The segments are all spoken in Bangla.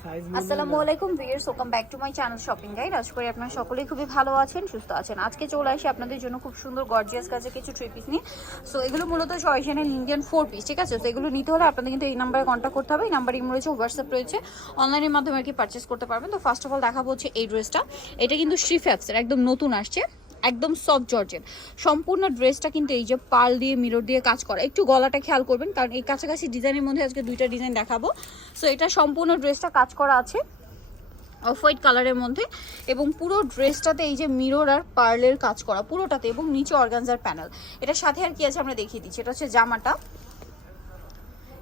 আসসালামু আলাইকুম viewers, welcome back to my channel shopping guide. আশা করি আপনারা সকলেই খুবই ভালো আছেন, সুস্থ আছেন। আজকে চলে আসি আপনাদের জন্য খুব সুন্দর গর্জিয়াস কাজে কিছু থ্রি পিস নিয়ে। সো এগুলো মূলত জয়সেনের ইন্ডিয়ান 4 পিস, ঠিক আছে? তো এগুলো নিতে হলে আপনাদের কিন্তু এই নাম্বারে কন্ট্যাক্ট করতে হবে। এই নাম্বার ইমো রয়েছে, হোয়াটসঅ্যাপ রয়েছে, অনলাইনের মাধ্যমে আর কি পারচেস করতে পারবেন। তো ফার্স্ট অফ অল দেখাবো হচ্ছে এই ড্রেসটা। এটা কিন্তু শ্রীফ্যাপসের একদম নতুন আসছে, একদম সফট জর্জেট। সম্পূর্ণ ড্রেসটা কিন্তু এই যে পার্ল দিয়ে মিরর দিয়ে কাজ করা। একটু গলাটা খেয়াল করবেন, কারণ এই কাছাকাছি ডিজাইনের মধ্যে আজকে দুইটা ডিজাইন দেখাবো। সো এটা সম্পূর্ণ ড্রেসটা কাজ করা আছে অফ হোয়াইট কালারের মধ্যে, এবং পুরো ড্রেসটাতে এই যে মিরর আর পার্লের কাজ করা পুরোটাতে, এবং নিচে অর্গানজার প্যানেল। এটার সাথে আর কি আছে আমরা দেখিয়ে দিচ্ছি। এটা হচ্ছে জামাটা,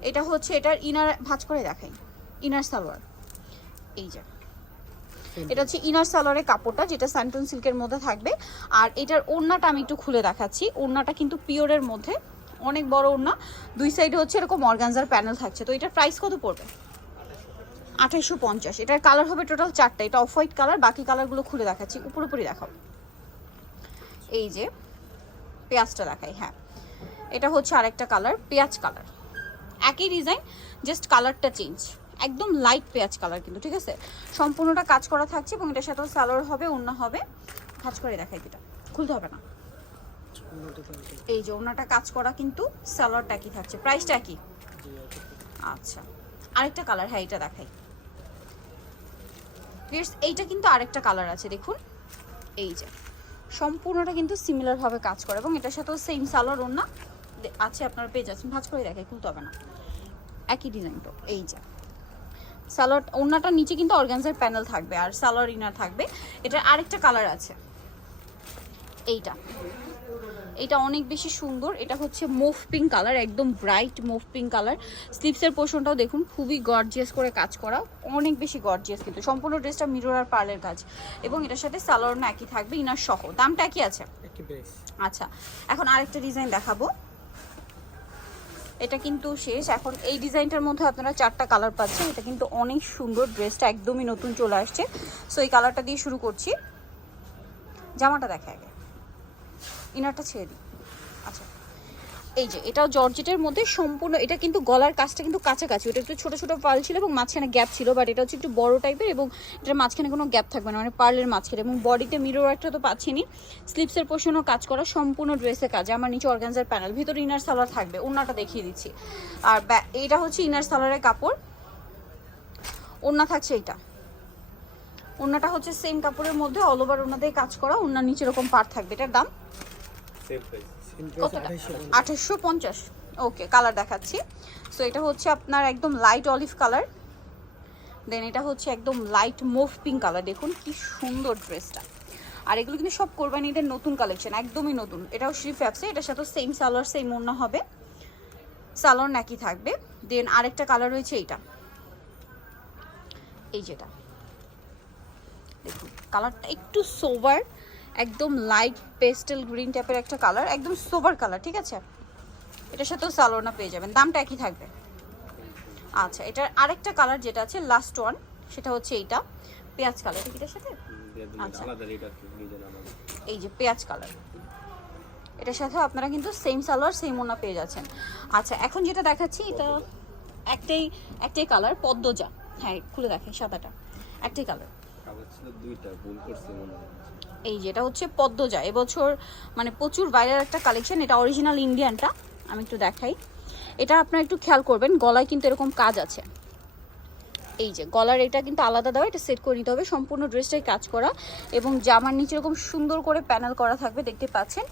এটা হচ্ছে এটার ইনার, ভাঁজ করে দেখাই, ইনার সালোয়ার। এই যে এটা হচ্ছে ইনার সালোয়ারের কাপড়টা, যেটা স্যান্টন সিল্কের মধ্যে থাকবে। আর এটার ওড়নাটা আমি একটু খুলে দেখাচ্ছি। ওড়নাটা কিন্তু পিওরের মধ্যে, অনেক বড় ওড়না, দুই সাইডে হচ্ছে এরকম অর্গানজার প্যানেল থাকছে। তো এটার প্রাইস কত পড়বে? 2850। এটার কালার হবে টোটাল 4টা। এটা অফ হোয়াইট কালার, বাকি কালারগুলো খুলে দেখাচ্ছি, উপরে দেখাও। এই যে পেঁয়াজটা দেখাই, হ্যাঁ এটা হচ্ছে আরেকটা কালার, পেঁয়াজ কালার, একই ডিজাইন, জাস্ট কালারটা চেঞ্জ। একদম লাইট পেঁয়াজ কালার কিন্তু, ঠিক আছে? সম্পূর্ণটা কাজ করা থাকছে, এবং এটার সাথেও সালোয়ার হবে, ওড়না হবে। কাজ করে দেখাই, এটা খুলতে হবে না। এই যে ওড়নাটা কাজ করা, কিন্তু সালোয়ারটা একই থাকছে, প্রাইসটা একই। আচ্ছা, আরেকটা কালার, হ্যাঁ এটা দেখাই। এইটা কিন্তু আরেকটা কালার আছে, দেখুন। এই যে সম্পূর্ণটা কিন্তু সিমিলার ভাবে কাজ করে, এবং এটার সাথেও সেম সালোয়ার ওড়না আছে, আপনারা পেয়ে যাচ্ছেন। ভাঁজ করে দেখাই, খুলতে হবে না, একই ডিজাইন। তো এই যে সালোয়ার ওড়নাটার নিচে কিন্তু অর্গানজার প্যানেল থাকবে, আর সালোয়ার ইনার থাকবে। এটার আরেকটা কালার আছে, এইটা এটা অনেক বেশি সুন্দর। এটা হচ্ছে মুভ পিঙ্ক কালার, একদম ব্রাইট মুভ পিঙ্ক কালার। স্লিভসের পোর্শনটাও দেখুন, খুবই গর্জিয়াস করে কাজ করা, অনেক বেশি গর্জিয়াস কিন্তু। সম্পূর্ণ ড্রেসটা মিরর আর পার্লের কাজ, এবং এটার সাথে সালোয়ার না একই থাকবে, ইনার সহ। দামটা একই আছে। আচ্ছা, এখন আরেকটা ডিজাইন দেখাবো। এটা কিন্তু শেষ। এখন এই ডিজাইনটার মধ্যে আপনারা 4টা কালার পাচ্ছেন। এটা কিন্তু অনেক সুন্দর, ড্রেসটা একদমই নতুন চলে আসছে। সো এই কালারটা দিয়ে শুরু করছি। জামাটা দেখা আগে, ইনারটা ছেড়ে দিই। আচ্ছা, এই যে এটাও জর্জেটের মধ্যে সম্পূর্ণ। এটা কিন্তু গলার কাজটা কিন্তু কাছাকাছি, ওটা একটু ছোট ছোট পার্ল ছিল এবং মাঝখানে গ্যাপ ছিল, বাট এটা হচ্ছে একটু বড় টাইপের, এবং এটার মাঝখানে কোনো গ্যাপ থাকবে না, মানে পার্লের মাঝখানে। এবং বডিতে মিরর একটা তো পাচ্ছেনি, স্লিপসের পোর্শনও কাজ করা, সম্পূর্ণ ড্রেসের কাজ। আমার নিচে অর্গানজার প্যানেল, ভিতরে ইনার সালোয়ার থাকবে। ওড়নাটা দেখিয়ে দিচ্ছি। আর এইটা হচ্ছে ইনার সালোয়ারের কাপড়, ওড়না থাকছে এইটা। ওড়নাটা হচ্ছে সেম কাপড়ের মধ্যে, অল ওভার ওড়না দিয়ে কাজ করা, ওড়নার নিচে এরকম পার্ট থাকবে। এটার দাম 2850। ওকে, কালার দেখাচ্ছি। সো এটা হচ্ছে আপনার একদম লাইট অলিভ কালার, দেন এটা হচ্ছে একদম লাইট মুভ পিঙ্ক কালার। দেখুন কি সুন্দর ড্রেসটা। আর এগুলো কিন্তু সব কোরবানিদের নতুন কালেকশন, একদমই নতুন। এটাও শ্রীফ্যাপসে, এটার সাথে সেম সালোয়ার সেম ওড়না হবে, সালোয়ার নাকি থাকবে। দেন আরেকটা কালার রয়েছে এইটা, এই যেটা দেখুন, কালারটা একটু সোভার, একদম লাইট পেস্টেল গ্রিন টাইপের একটা কালার, একদম সোভার কালার, ঠিক আছে? এটার সাথেও সালোয়ার পেয়ে যাবেন, দামটা একই থাকবে। আচ্ছা, এটার আরেকটা কালার যেটা আছে লাস্ট ওয়ান, সেটা হচ্ছে এইটা পেঁয়াজ কালার। এটার সাথে আচ্ছা, এই যে পেঁয়াজ কালার, এটার সাথে আপনারা কিন্তু সেম সালোয়ার সেম ওড়না পেয়ে যাচ্ছেন। আচ্ছা, এখন যেটা দেখাচ্ছি, এটা একটাই কালার, পদ্মজা। হ্যাঁ, খুলে দেখেন, সাদাটা একটাই কালার। এই যেটা হচ্ছে পদ্মজা, এবছর মানে প্রচুর ভাইরাল একটা কালেকশন। এটা অরিজিনাল ইন্ডিয়ানটা, আমি একটু দেখাই। এটা আপনারা একটু খেয়াল করবেন, গলায় কিন্তু এরকম কাজ আছে। এই যে গলার এটা কিন্তু আলাদা দেওয়া, এটা সেট করে নিতে হবে। সম্পূর্ণ ড্রেসটাই কাজ করা, এবং জামার নিচে এরকম সুন্দর করে প্যানেল করা থাকবে, দেখতে পাচ্ছেন।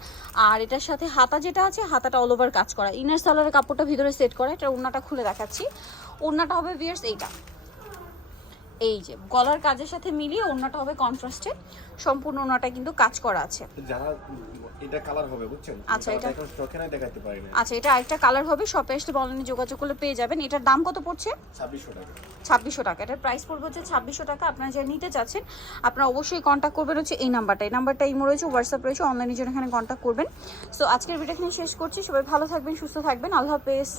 আর এটার সাথে হাতা যেটা আছে, হাতাটা অল ওভার কাজ করা, ইনার সালোয়ারের কাপড়টা ভিতরে সেট করা। এটা ওড়নাটা খুলে দেখাচ্ছি। ওড়নাটা হবে ভিউয়ার্স এইটা, এই যে গলার কাজের সাথে মিলিয়ে ওড়নাটা হবে কন্ট্রাস্টে। সম্পূর্ণ ওড়নাটা কিন্তু কাজ করা আছে। যারা এটা কালার হবে, বুঝছেন? আচ্ছা, এটা এখন স্টকে নাই, দেখাতে পারি না। আচ্ছা, এটা আরেকটা কালার হবে। শপে আসলে অনলাইনে যোগাযোগ করলে পেয়ে যাবেন। এটার দাম কত পড়ছে? 2600 টাকা। 2600 টাকা। এটার প্রাইস পড়বে হচ্ছে 2600 টাকা। আপনারা যারা নিতে চাচ্ছেন, আপনারা অবশ্যই কন্ট্যাক্ট করবেন হচ্ছে এই নাম্বারটা। এই নাম্বারটা ইমো রয়েছে, হোয়াটসঅ্যাপ রয়েছে, অনলাইনের জন্য এখানে কন্ট্যাক্ট করবেন। সো আজকের ভিডিও এখানে শেষ করছি। সবাই ভালো থাকবেন, সুস্থ থাকবেন, আল্লাহ হাফেজ।